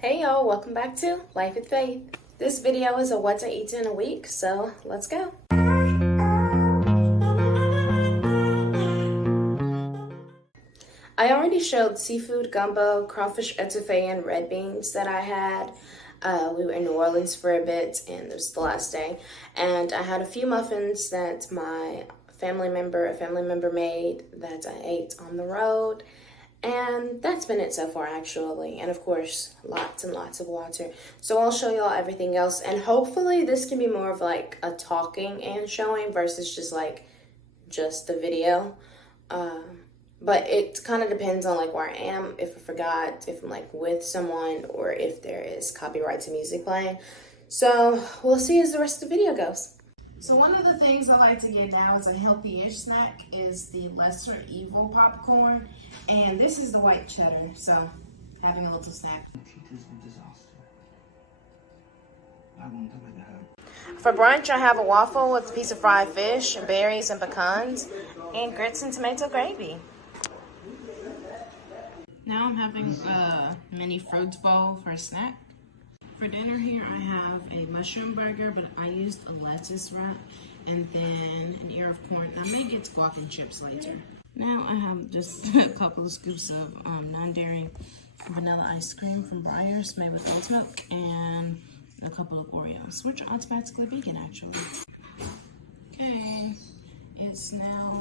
Hey y'all, welcome back to Life with Faith. This video is a what to eat in a week, so let's go. I already showed seafood gumbo, crawfish etouffee, and red beans that I had. We were in New Orleans for a bit, and this was the last day. And I had a few muffins that a family member made that I ate on the road. And that's been it so far, actually. And of course, lots and lots of water. So I'll show y'all everything else. And hopefully this can be more of like a talking and showing versus just the video. But it kind of depends on like where I am, if I forgot, if I'm like with someone, or if there is copyright to music playing. So we'll see as the rest of the video goes. So one of the things I like to get now as a healthy-ish snack is the Lesser Evil popcorn. And this is the white cheddar, so having a little snack. For brunch, I have a waffle with a piece of fried fish, berries and pecans, and grits and tomato gravy. Now I'm having a mini fruits bowl for a snack. For dinner here, I have a mushroom burger, but I used a lettuce wrap and then an ear of corn. I may get guac and chips later. Now I have just a couple of scoops of non-dairy vanilla ice cream from Breyers made with oat milk and a couple of Oreos, which are automatically vegan actually. Okay, it's now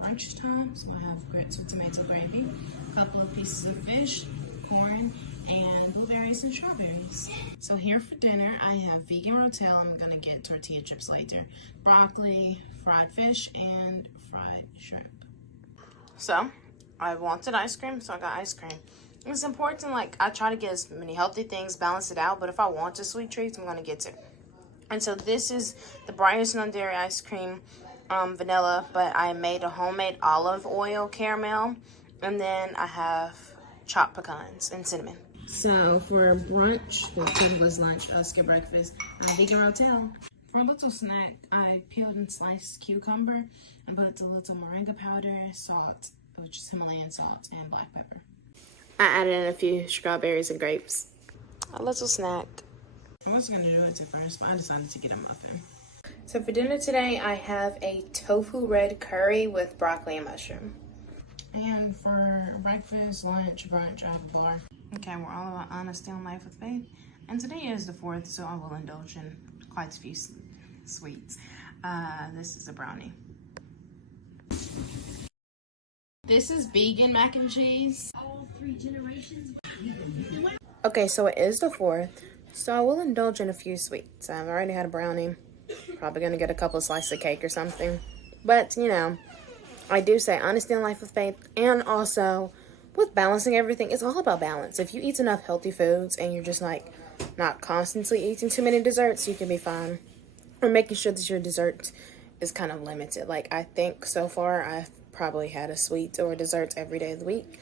brunch time, so I have grits with tomato gravy, a couple of pieces of fish, corn, and blueberries and strawberries. So here for dinner, I have vegan rotel. I'm gonna get tortilla chips later, broccoli, fried fish, and fried shrimp. So I wanted ice cream, so I got ice cream. It's important, like, I try to get as many healthy things, balance it out, but if I want a sweet treat, I'm gonna get it. And so this is the Breyers non-dairy ice cream, vanilla, but I made a homemade olive oil caramel, and then I have chopped pecans and cinnamon. So for brunch, well, was lunch, skip breakfast, vegan rotel. For a little snack, I peeled and sliced cucumber and put a little moringa powder, salt, which is Himalayan salt, and black pepper. I added in a few strawberries and grapes. A little snack. I was going to do it at first, but I decided to get a muffin. So for dinner today, I have a tofu red curry with broccoli and mushroom. And for breakfast, lunch, brunch, I have a bar. Okay, we're all about honesty on Life with Faith. And today is the 4th, so I will indulge in quite a few sweets. This is a brownie. This is vegan mac and cheese. All 3 generations. Okay, so it is the 4th, so I will indulge in a few sweets. I've already had a brownie. Probably going to get a couple of slices of cake or something. But, you know, I do say honesty on Life with Faith, and also with balancing everything, it's all about balance. If you eat enough healthy foods and you're just like not constantly eating too many desserts, you can be fine. Or making sure that your dessert is kind of limited. Like, I think so far I've probably had a sweet or a dessert every day of the week.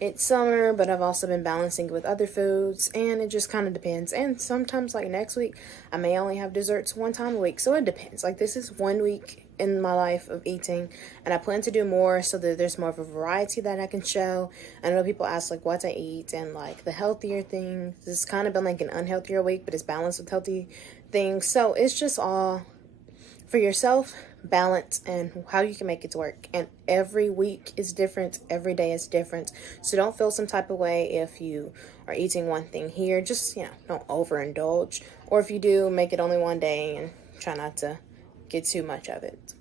It's summer, but I've also been balancing with other foods, and it just kind of depends. And sometimes, like next week, I may only have desserts one time a week, so it depends. Like, this is 1 week in my life of eating, and I plan to do more so that there's more of a variety that I can show. I know people ask like what I eat and like the healthier things. It's kind of been like an unhealthier week, but it's balanced with healthy things. So it's just all for yourself, balance, and how you can make it to work. And every week is different, every day is different, so don't feel some type of way if you are eating one thing here. Just, you know, don't overindulge, or if you do, make it only one day and try not to get too much of it.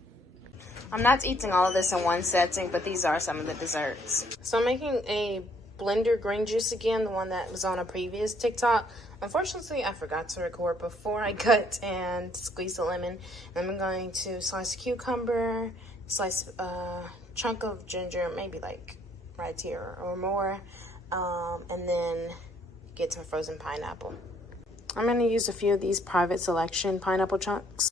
I'm not eating all of this in one setting, but these are some of the desserts. So I'm making a blender green juice again, the one that was on a previous TikTok. Unfortunately, I forgot to record before I cut and squeeze the lemon. And I'm going to slice a cucumber, slice a chunk of ginger, maybe like right here or more, and then get some frozen pineapple. I'm going to use a few of these Private Selection pineapple chunks.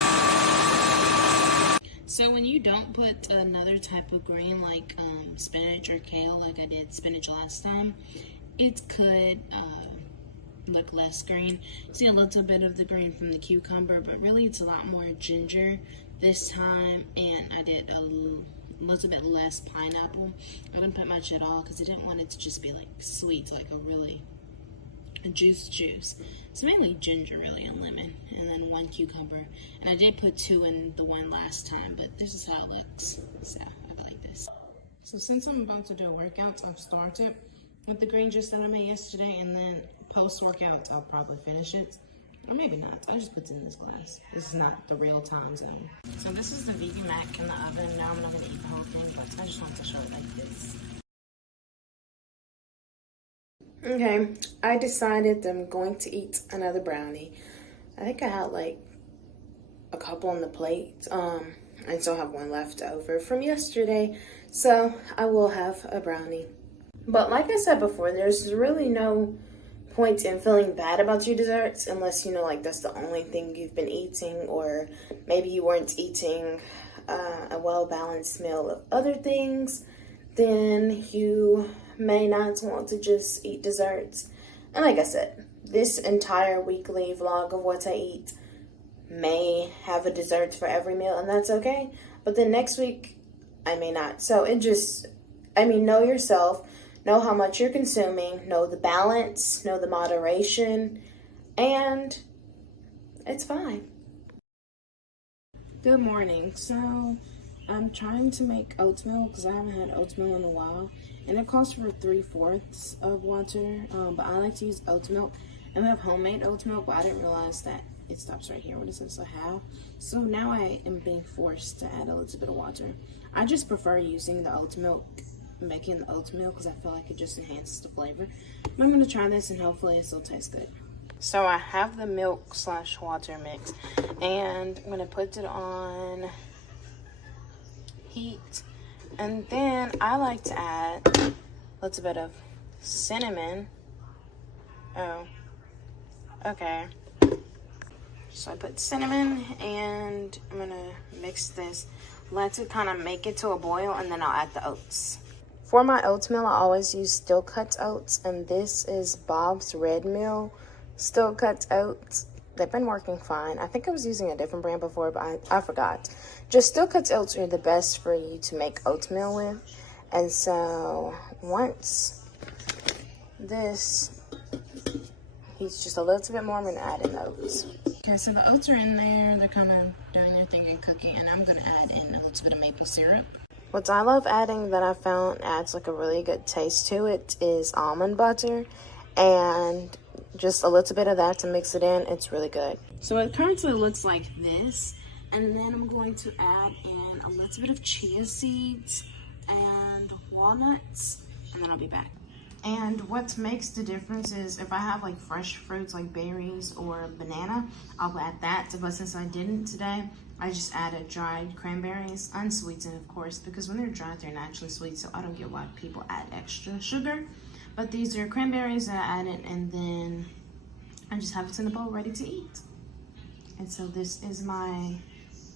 So when you don't put another type of green like spinach or kale, like I did spinach last time, it could look less green. See a little bit of the green from the cucumber, but really it's a lot more ginger this time, and I did a little bit less pineapple. I didn't put much at all because I didn't want it to just be like sweet, like a really a juice. It's mainly ginger really and lemon, and then 1 cucumber. And I did put 2 in the one last time, but this is how it looks. So I like this. So since I'm about to do workouts, I've started with the green juice that I made yesterday, and then post workouts I'll probably finish it. Or maybe not. I just put it in this glass. This is not the real times anymore. So this is the vegan mac in the oven. Now I'm not gonna eat the whole thing, but I just wanted to show it like this. Okay, I decided I'm going to eat another brownie. I think I had like a couple on the plate. I still have one left over from yesterday, so I will have a brownie. But like I said before, there's really no point in feeling bad about your desserts unless you know like that's the only thing you've been eating, or maybe you weren't eating a well-balanced meal of other things. Then you may not want to just eat desserts. And like I said, this entire weekly vlog of what I eat may have a dessert for every meal, and that's okay. But then next week, I may not. So it just, know yourself, know how much you're consuming, know the balance, know the moderation, and it's fine. Good morning. So I'm trying to make oatmeal because I haven't had oatmeal in a while, and it calls for 3/4 of water, but I like to use oat milk. And we have homemade oat milk, but I didn't realize that it stops right here when it says I have. So now I am being forced to add a little bit of water. I just prefer using the oat milk, making the oatmeal, because I feel like it just enhances the flavor. But I'm going to try this and hopefully it still tastes good. So I have the milk/water mix, and I'm going to put it on heat, and then I like to add a little bit of cinnamon. Oh, okay. So I put cinnamon, and I'm gonna mix this, let it kind of make it to a boil, and then I'll add the oats. For my oatmeal, I always use Still Cut oats, and this is Bob's Red Mill Still Cut oats. They've been working fine. I think I was using a different brand before, but I forgot. Just Still Cut oats are the best for you to make oatmeal with. And so once this heats just a little bit more, I'm going to add in the oats. Okay, so the oats are in there. They're kind of doing their thing and cooking, and I'm going to add in a little bit of maple syrup. What I love adding that I found adds like a really good taste to it is almond butter, and just a little bit of that to mix it in. It's really good. So it currently looks like this, and then I'm going to add in a little bit of chia seeds and walnuts, and then I'll be back. And what makes the difference is if I have like fresh fruits like berries or banana, I'll add that. But since I didn't today, I just added dried cranberries, unsweetened of course, because when they're dried, they're naturally sweet, so I don't get why people add extra sugar. But these are cranberries that I added, and then I just have it in a bowl ready to eat. And so this is my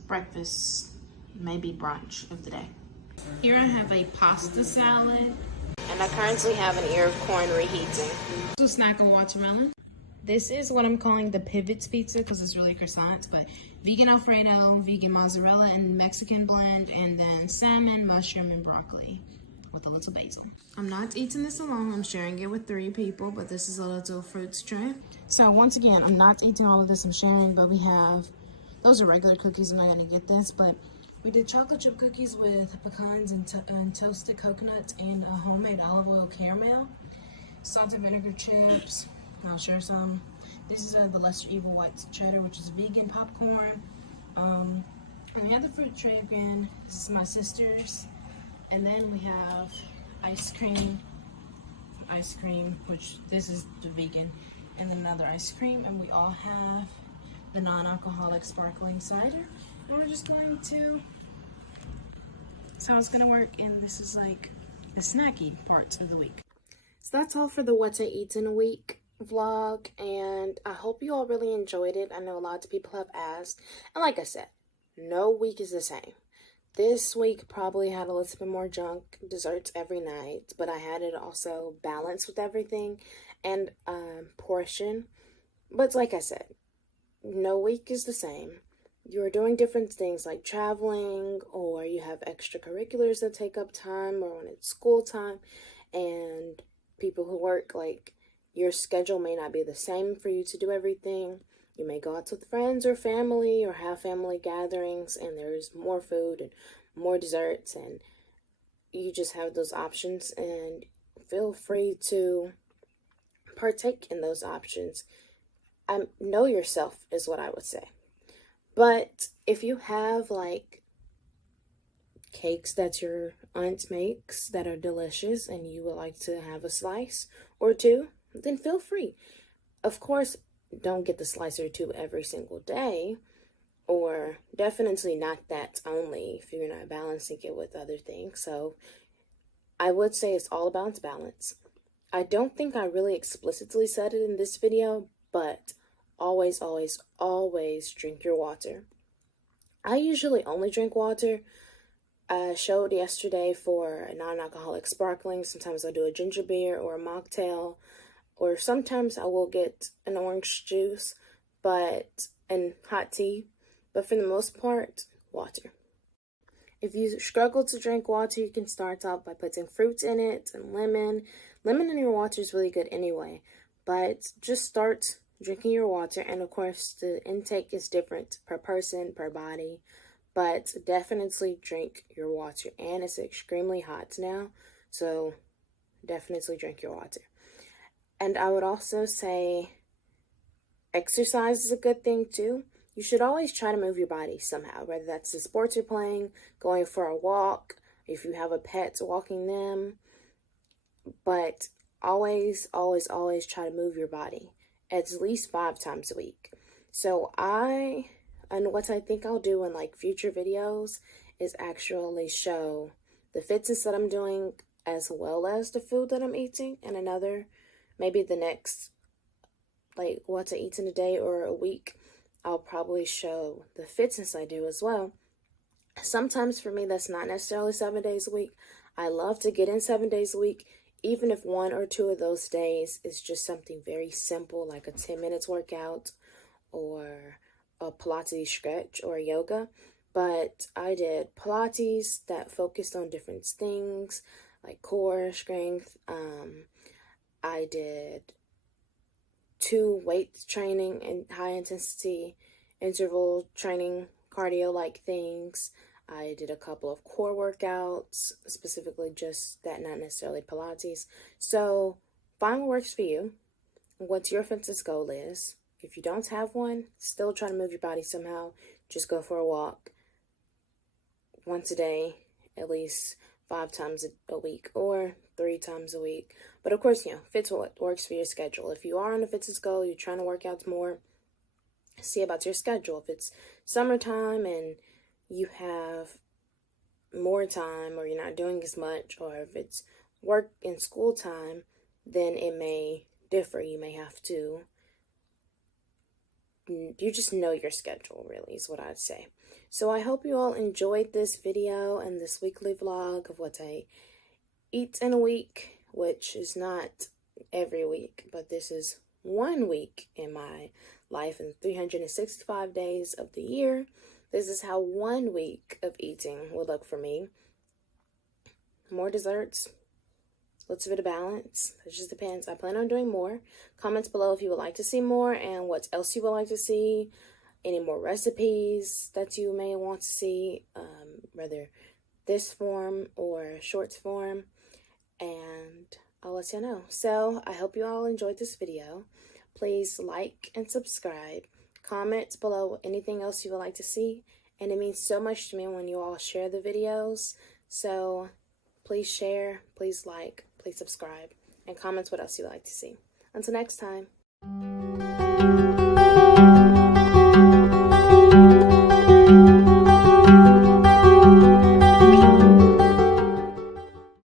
breakfast, maybe brunch of the day. Here I have a pasta salad. And I currently have an ear of corn reheating. A snack of watermelon. This is what I'm calling the Pivots pizza because it's really croissants, but vegan Alfredo, vegan mozzarella and Mexican blend, and then salmon, mushroom, and broccoli with a little basil. I'm not eating this alone. I'm sharing it with 3 people, but this is a little fruits tray. So once again, I'm not eating all of this. I'm sharing, but we have, those are regular cookies. I'm not going to get this, but we did chocolate chip cookies with pecans and toasted coconuts and a homemade olive oil caramel. Salt and vinegar chips. I'll share some. This is the Lesser Evil White Cheddar, which is vegan popcorn. And we have the fruit tray again. This is my sister's. And then we have ice cream, which this is the vegan. And then another ice cream. And we all have the non-alcoholic sparkling cider. And we're just going to, so it's gonna work, and this is like the snacky parts of the week. So that's all for the What I Eat in a Week vlog, and I hope you all really enjoyed it. I know a lot of people have asked, and like I said, no week is the same. This week probably had a little bit more junk desserts every night, but I had it also balanced with everything and portion. But like I said, no week is the same. You're doing different things like traveling, or you have extracurriculars that take up time, or when it's school time, and people who work, like, your schedule may not be the same for you to do everything. You may go out with friends or family or have family gatherings and there's more food and more desserts, and you just have those options, and feel free to partake in those options. Know yourself is what I would say. But if you have like cakes that your aunt makes that are delicious and you would like to have a slice or two, then feel free. Of course, don't get the slice or two every single day, or definitely not that only if you're not balancing it with other things. So I would say it's all about balance. I don't think I really explicitly said it in this video, but always, always, always drink your water. I usually only drink water. I showed yesterday for a non-alcoholic sparkling. Sometimes I'll do a ginger beer or a mocktail, or sometimes I will get an orange juice, and hot tea. But for the most part, water. If you struggle to drink water, you can start out by putting fruits in it and lemon. Lemon in your water is really good anyway, but just start drinking your water. And of course, the intake is different per person, per body, but definitely drink your water. And it's extremely hot now, so definitely drink your water. And I would also say exercise is a good thing too. You should always try to move your body somehow, whether that's the sports you're playing, going for a walk, if you have a pet, walking them. But always, always, always try to move your body at least 5 times a week. So and what I think I'll do in like future videos is actually show the fitness that I'm doing as well as the food that I'm eating, and maybe the next, like what I eat in a day or a week, I'll probably show the fitness I do as well. Sometimes for me, that's not necessarily 7 days a week. I love to get in 7 days a week, even if 1 or 2 of those days is just something very simple, like a 10 minutes workout or a Pilates stretch or yoga. But I did Pilates that focused on different things like core strength. I did 2 weight training and high intensity interval training, cardio like things. I did a couple of core workouts, specifically just that, not necessarily Pilates. So find what works for you, what your fitness goal is. If you don't have one, still try to move your body somehow. Just go for a walk once a day, at least 5 times a week or 3 times a week. But of course, fits what works for your schedule. If you are on a fitness goal, you're trying to work out more, see about your schedule. If it's summertime and you have more time or you're not doing as much, or if it's work and school time, then it may differ. You may have to, you just know your schedule, really, is what I'd say. So I hope you all enjoyed this video and this weekly vlog of what I eat in a week, which is not every week, but this is 1 week in my life and 365 days of the year. This is how 1 week of eating will look for me. More desserts, lots of bit of balance. It just depends. I plan on doing more. Comments below if you would like to see more and what else you would like to see. Any more recipes that you may want to see, whether this form or shorts form, and I'll let you know. So I hope you all enjoyed this video. Please like and subscribe. Comment below anything else you would like to see, and it means so much to me when you all share the videos. So please share, please like, please subscribe, and comment what else you would like to see. Until next time.